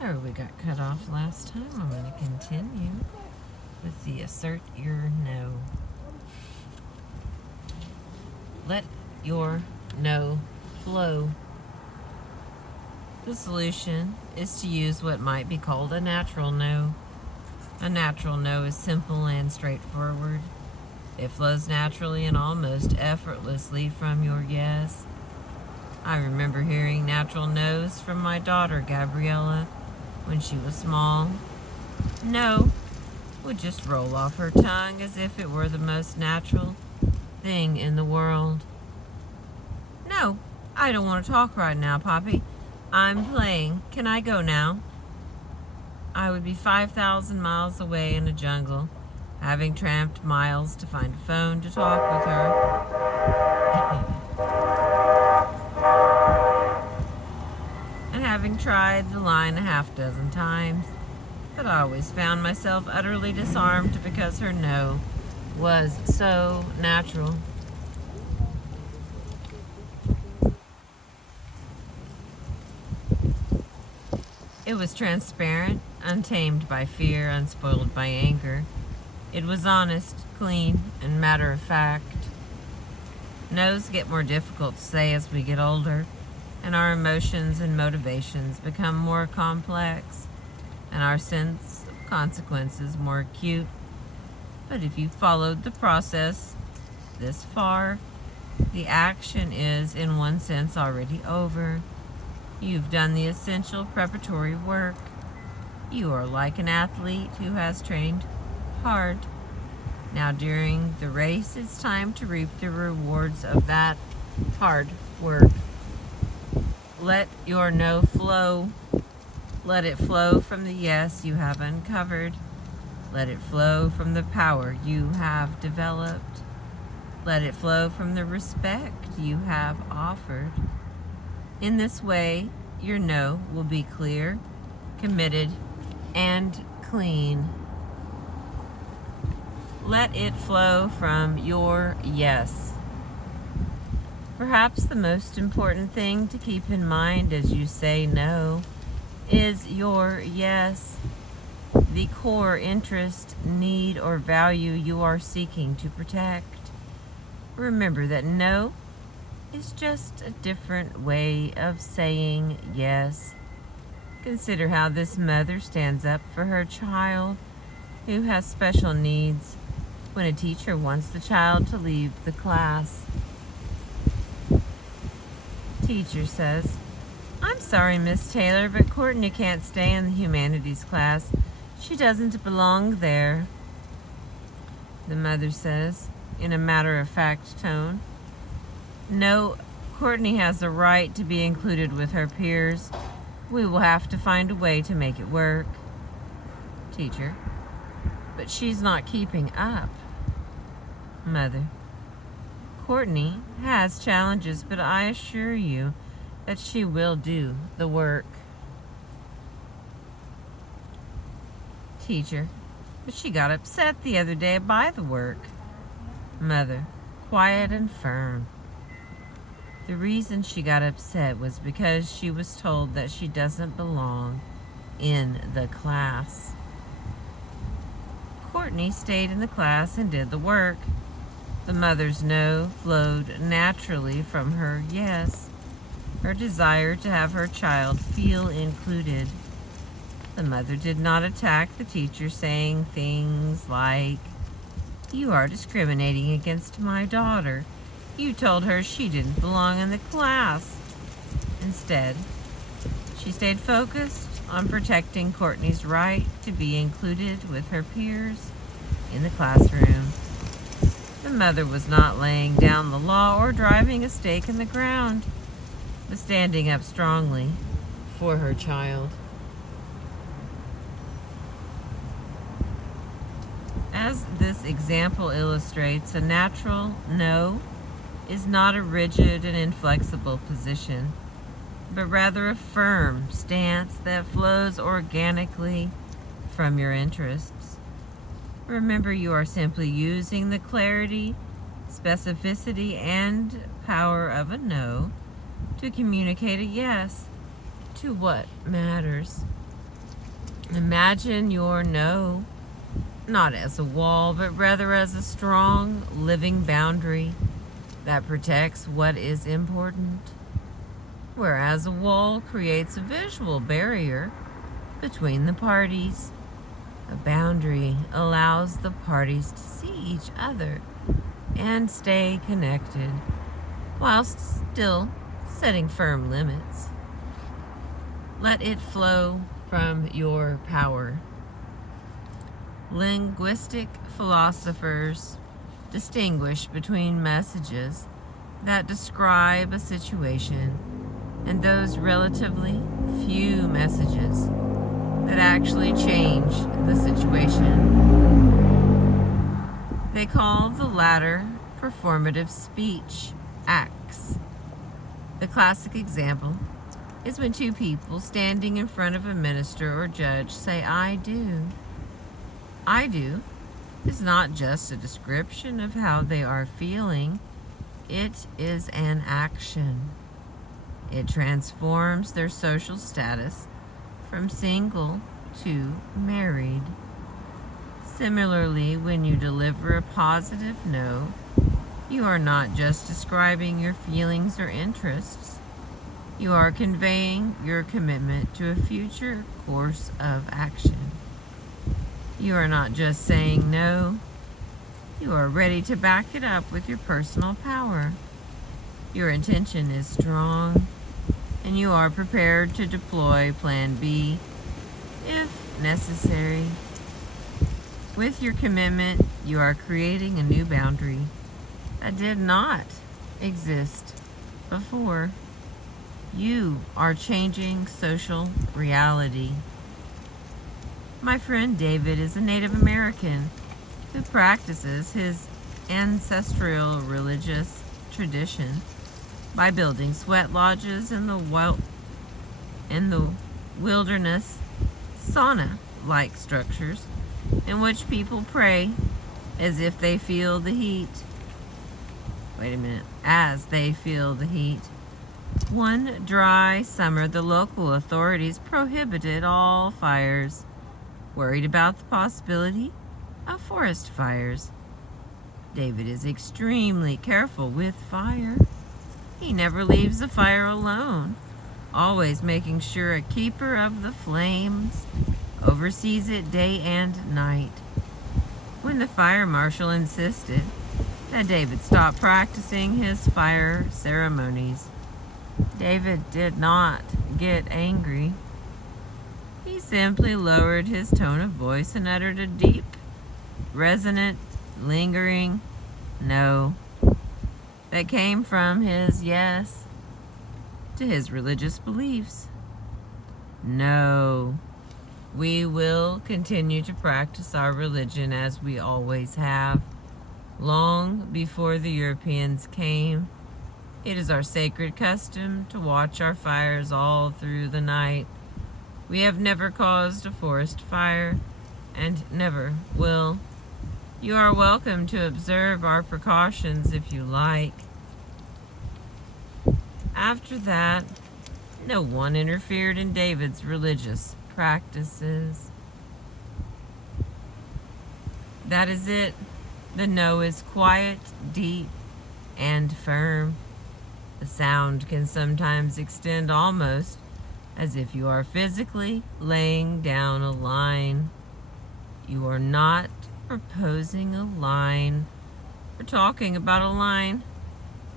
So we got cut off last time. I'm going to continue with the Assert Your No. Let your no flow. The solution is to use what might be called a natural no. A natural no is simple and straightforward. It flows naturally and almost effortlessly from your yes. I remember hearing natural no's from my daughter, Gabriella, when she was small. No would just roll off her tongue as if it were the most natural thing in the world. No, I don't want to talk right now, Poppy. I'm playing. Can I go now? I would be 5,000 miles away in a jungle, having tramped miles to find a phone to talk with her. And having tried the line a half-dozen times, but I always found myself utterly disarmed because her no was so natural. It was transparent, untamed by fear, unspoiled by anger. It was honest, clean, and matter-of-fact. No's get more difficult to say as we get older, and our emotions and motivations become more complex, and our sense of consequences more acute. But if you followed the process this far, the action is, in one sense, already over. You've done the essential preparatory work. You are like an athlete who has trained hard. Now during the race, it's time to reap the rewards of that hard work. Let your no flow. Let it flow from the yes you have uncovered. Let it flow from the power you have developed. Let it flow from the respect you have offered. In this way, your no will be clear, committed, and clean. Let it flow from your yes. Perhaps the most important thing to keep in mind as you say no is your yes, the core interest, need, or value you are seeking to protect. Remember that no is just a different way of saying yes. Consider how this mother stands up for her child who has special needs when a teacher wants the child to leave the class. Teacher says, "I'm sorry, Miss Taylor, but Courtney can't stay in the humanities class. She doesn't belong there." The mother says, in a matter-of-fact tone, "No, Courtney has a right to be included with her peers. We will have to find a way to make it work." Teacher, "But she's not keeping up." Mother, "Courtney has challenges, but I assure you that she will do the work." Teacher, "But she got upset the other day by the work." Mother, quiet and firm. "The reason she got upset was because she was told that she doesn't belong in the class." Courtney stayed in the class and did the work. The mother's no flowed naturally from her yes, her desire to have her child feel included. The mother did not attack the teacher, saying things like, "You are discriminating against my daughter. You told her she didn't belong in the class." Instead, she stayed focused on protecting Courtney's right to be included with her peers in the classroom. The mother was not laying down the law or driving a stake in the ground, but standing up strongly for her child. As this example illustrates, a natural no is not a rigid and inflexible position, but rather a firm stance that flows organically from your interests. Remember, you are simply using the clarity, specificity, and power of a no to communicate a yes to what matters. Imagine your no not as a wall, but rather as a strong, living boundary that protects what is important. Whereas a wall creates a visual barrier between the parties. A boundary allows the parties to see each other and stay connected whilst still setting firm limits. Let it flow from your power. Linguistic philosophers distinguish between messages that describe a situation and those relatively few messages that actually change the situation. They call the latter performative speech acts. The classic example is when two people standing in front of a minister or judge say, "I do." "I do" is not just a description of how they are feeling, it is an action. It transforms their social status from single to married. Similarly, when you deliver a positive no, you are not just describing your feelings or interests. You are conveying your commitment to a future course of action. You are not just saying no, you are ready to back it up with your personal power. Your intention is strong, and you are prepared to deploy Plan B if necessary. With your commitment, you are creating a new boundary that did not exist before. You are changing social reality. My friend David is a Native American who practices his ancestral religious tradition by building sweat lodges in the wilderness, sauna-like structures in which people pray as if they feel the heat. As they feel the heat. One dry summer, the local authorities prohibited all fires, worried about the possibility of forest fires. David is extremely careful with fire. He never leaves a fire alone, always making sure a keeper of the flames oversees it day and night. When the fire marshal insisted that David stop practicing his fire ceremonies, David did not get angry. He simply lowered his tone of voice and uttered a deep, resonant, lingering no that came from his yes to his religious beliefs. No, we will continue to practice our religion as we always have. Long before the Europeans came, it is our sacred custom to watch our fires all through the night. We have never caused a forest fire and never will. You are welcome to observe our precautions if you like. After that, no one interfered in David's religious practices. That is it. The no is quiet, deep, and firm. The sound can sometimes extend almost as if you are physically laying down a line. You are not proposing a line or talking about a line,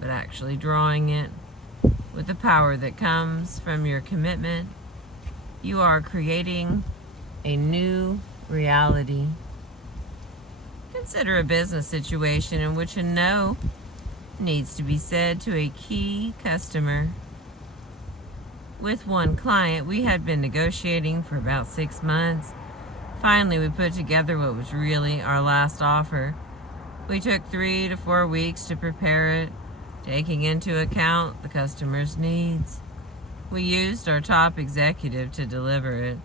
but actually drawing it. With the power that comes from your commitment, you are creating a new reality. Consider a business situation in which a no needs to be said to a key customer. With one client, we had been negotiating for about 6 months. Finally, we put together what was really our last offer. We took 3 to 4 weeks to prepare it, taking into account the customer's needs. We used our top executive to deliver it.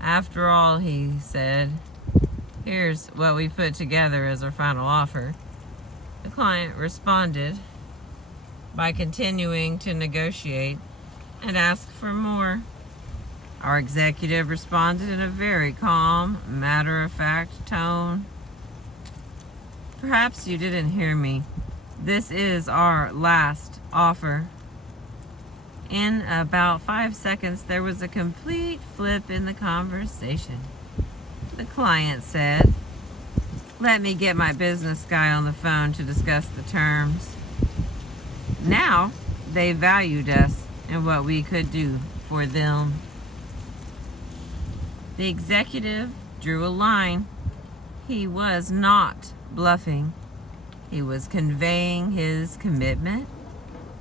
After all, he said, "Here's what we put together as our final offer." The client responded by continuing to negotiate and ask for more. Our executive responded in a very calm, matter-of-fact tone. Perhaps you didn't hear me. This is our last offer. In about 5 seconds, there was a complete flip in the conversation. The client said, "Let me get my business guy on the phone to discuss the terms." Now, they valued us and what we could do for them. The executive drew a line. He was not bluffing. He was conveying his commitment,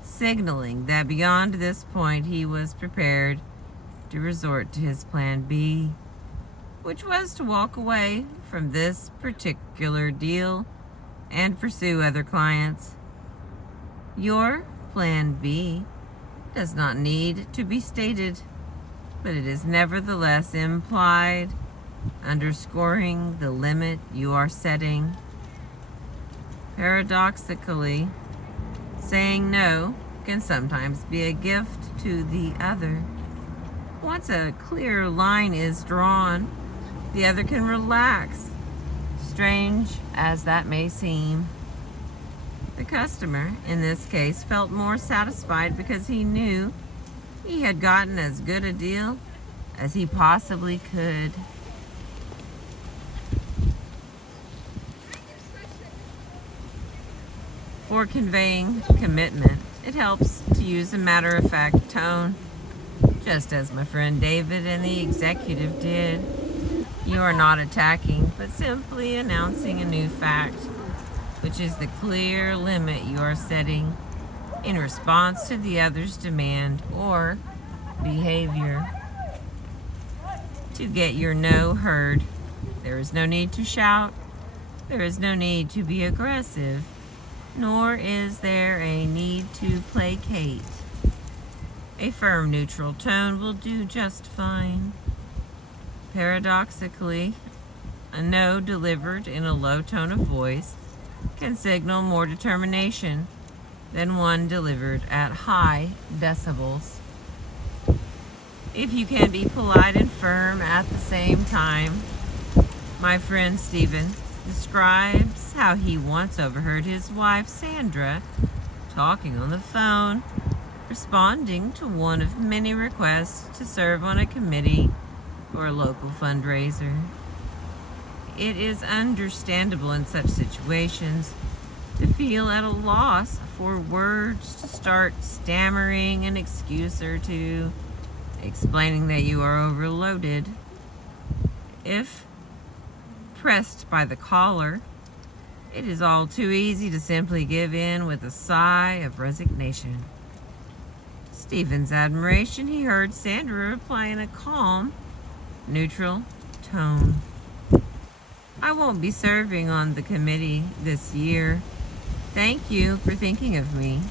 signaling that beyond this point he was prepared to resort to his plan B, which was to walk away from this particular deal and pursue other clients. Your plan B does not need to be stated, but it is nevertheless implied, underscoring the limit you are setting. Paradoxically, saying no can sometimes be a gift to the other. Once a clear line is drawn, the other can relax, strange as that may seem. The customer, in this case, felt more satisfied because he knew he had gotten as good a deal as he possibly could. For conveying commitment, it helps to use a matter-of-fact tone, just as my friend David and the executive did. You are not attacking, but simply announcing a new fact, which is the clear limit you are setting in response to the other's demand or behavior. To get your no heard, there is no need to shout, there is no need to be aggressive, nor is there a need to placate. A firm, neutral tone will do just fine. Paradoxically, a no delivered in a low tone of voice can signal more determination than one delivered at high decibels. If you can be polite and firm at the same time, my friend Stephen describes how he once overheard his wife Sandra talking on the phone, responding to one of many requests to serve on a committee for a local fundraiser. It is understandable in such situations to feel at a loss for words, to start stammering an excuse or two, explaining that you are overloaded. If pressed by the caller, it is all too easy to simply give in with a sigh of resignation. Stephen's admiration, he heard Sandra reply in a calm, neutral tone. "I won't be serving on the committee this year. Thank you for thinking of me."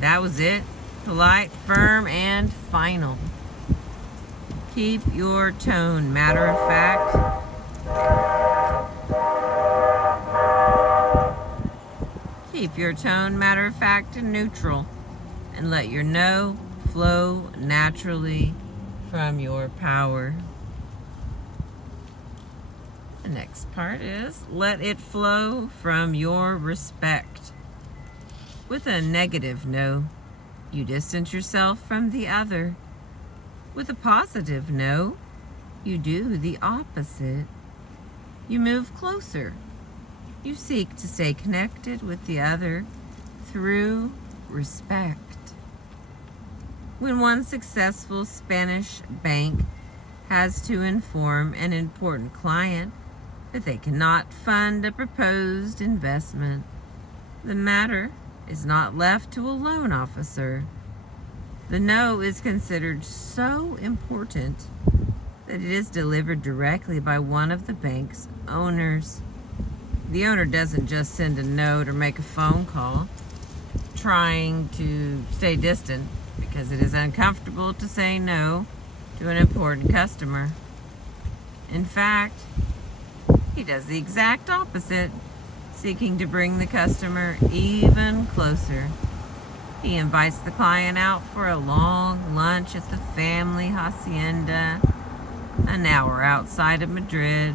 That was it. Polite, firm, and final. Keep your tone matter of fact. Keep your tone matter of fact and neutral, and let your no flow naturally from your power. The next part is let it flow from your respect. With a negative no, you distance yourself from the other. With a positive no, you do the opposite. You move closer. You seek to stay connected with the other through respect. When one successful Spanish bank has to inform an important client that they cannot fund a proposed investment, the matter is not left to a loan officer. The no is considered so important that it is delivered directly by one of the bank's owners. The owner doesn't just send a note or make a phone call trying to stay distant because it is uncomfortable to say no to an important customer. In fact, he does the exact opposite, seeking to bring the customer even closer. He invites the client out for a long lunch at the family hacienda, an hour outside of Madrid.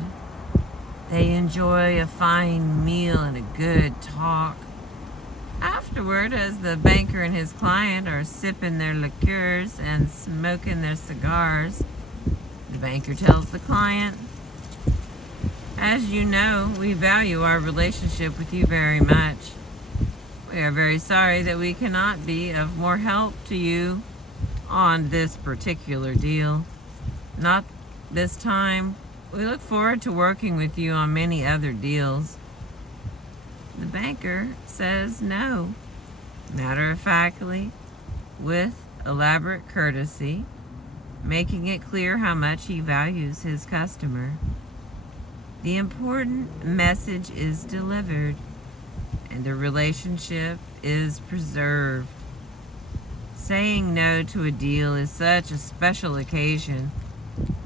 They enjoy a fine meal and a good talk. Afterward, as the banker and his client are sipping their liqueurs and smoking their cigars, the banker tells the client, "As you know, we value our relationship with you very much. We are very sorry that we cannot be of more help to you on this particular deal. Not this time. We look forward to working with you on many other deals." The banker says no, matter-of-factly, with elaborate courtesy, making it clear how much he values his customer. The important message is delivered, and the relationship is preserved. Saying no to a deal is such a special occasion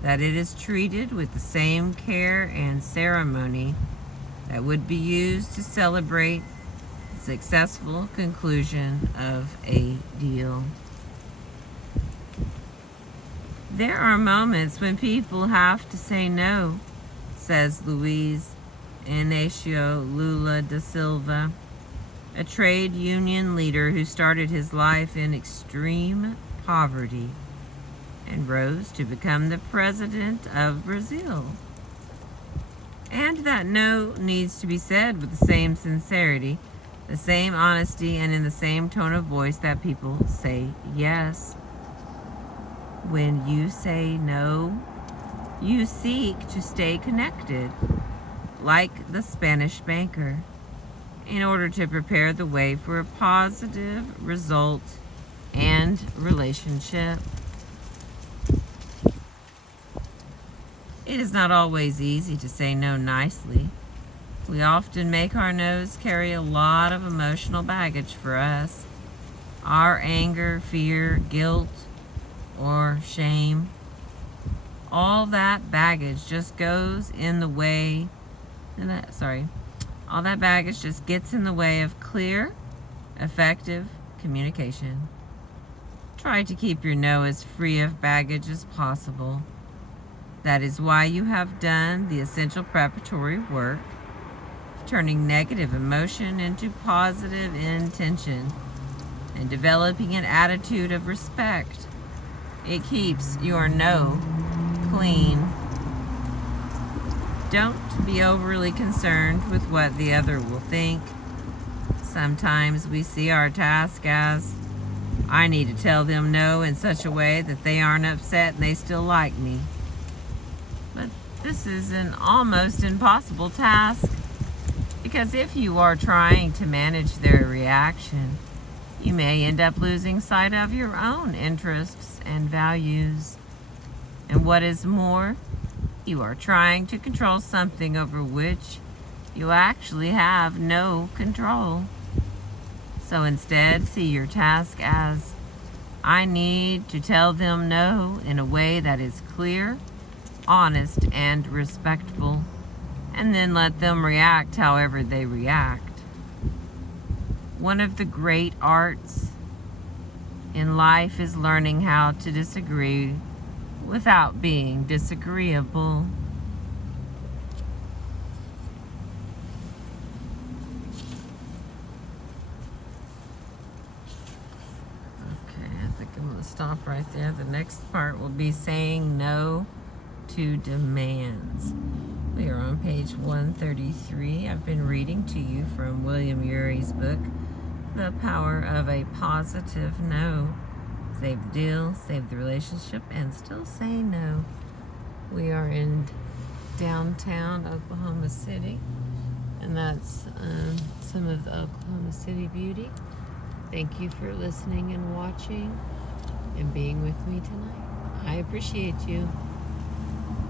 that it is treated with the same care and ceremony that would be used to celebrate the successful conclusion of a deal. There are moments when people have to say no, says Luis Inácio Lula da Silva, a trade union leader who started his life in extreme poverty and rose to become the president of Brazil. And that no needs to be said with the same sincerity, the same honesty, and in the same tone of voice that people say yes. When you say no, you seek to stay connected, like the Spanish banker, in order to prepare the way for a positive result and relationship. It is not always easy to say no nicely. We often make our no's carry a lot of emotional baggage for us. Our anger, fear, guilt, or shame. All that baggage just goes in the way, all that baggage just gets in the way of clear, effective communication. Try to keep your no as free of baggage as possible. That is why you have done the essential preparatory work, turning negative emotion into positive intention and developing an attitude of respect. It keeps your no clean. Don't be overly concerned with what the other will think. Sometimes we see our task as, I need to tell them no in such a way that they aren't upset and they still like me. But this is an almost impossible task, because if you are trying to manage their reaction, you may end up losing sight of your own interests and values. And what is more, you are trying to control something over which you actually have no control. So instead, see your task as, I need to tell them no in a way that is clear, honest, and respectful, and then let them react however they react. One of the great arts in life is learning how to disagree without being disagreeable. Okay, I think I'm going to stop right there. The next part will be saying no to demands. We are on page 133. I've been reading to you from William Urey's book, The Power of a Positive No. Save the deal, save the relationship, and still say no. We are in downtown Oklahoma City, and that's some of the Oklahoma City beauty. Thank you for listening and watching and being with me tonight. I appreciate you.